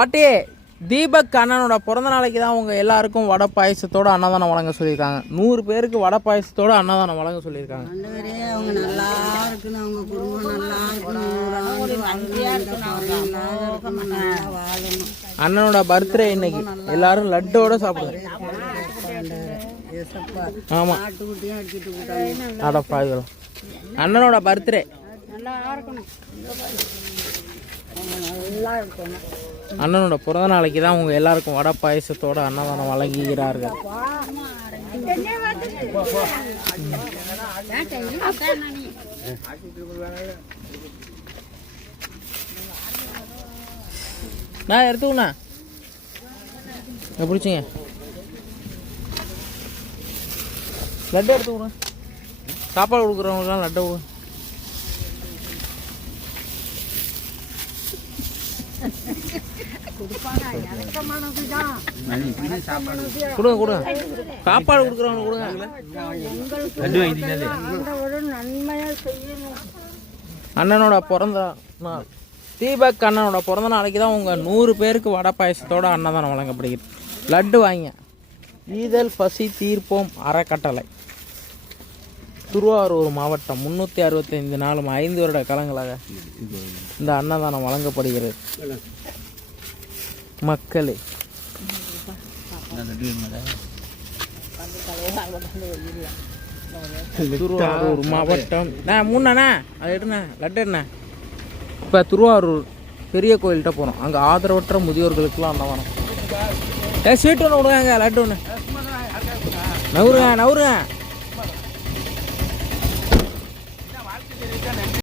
பாட்டி தீபக் அண்ணனோட பிறந்த நாளைக்கு தான் அவங்க எல்லாருக்கும் வடை பாயசத்தோட அன்னதானம் வழங்க சொல்லியிருக்காங்க. 100 பேருக்கு வடை பாயசத்தோட அன்னதானம் வழங்க சொல்லியிருக்காங்க. அவங்க நல்லா இருக்கணும், அவங்க குடும்பம் நல்லா இருக்கணும். அண்ணனோட பர்த்டே இன்னைக்கு எல்லாரும் லட்டோட சாப்பிடுங்க. ஆமா அடப்பாய்களும் அண்ணனோட பர்த்டே அண்ணனோட பிறந்த நாளைக்கு தான் அவங்க எல்லாருக்கும் வடை பாயசத்தோட அன்னதானம் வழங்குகிறார்கள். நான் எடுத்துக்கண்ணா பிடிச்சிங்க லட்டு எடுத்துக்கணும். சாப்பாடு கொடுக்குறவங்களுக்குலாம் லட்டு கொடு. கொடுங்க கொடுங்க சாப்பாடு கொடுக்குறவங்க கொடுங்க. அண்ணனோட பிறந்த நாள் தீபக் அண்ணனோட பிறந்த நாளைக்கு தான் உங்கள் 100 பேருக்கு வடை பாயசத்தோட அன்னதானம் வழங்கப்படுகிறது. லட்டு வாங்க. ஈதல் பசி தீர்ப்போம் அறக்கட்டளை திருவாரூர் மாவட்டம் 365 நாளும் 5 வருட காலங்களாக இந்த அன்னதானம் வழங்கப்படுகிறது. மக்களே திருவாரூர் மாவட்டம் முன்னண்ணா அது எடுண்ணா லட்டு என்ன இப்போ திருவாரூர் பெரிய கோயில்கிட்ட போகிறோம். அங்கே ஆதரவற்ற முதியோர்களுக்கெல்லாம் அன்னதானம். ஸ்வீட் ஒன்று விடுங்க, லட்டு ஒன்று நவுருங்க நவுருங்க.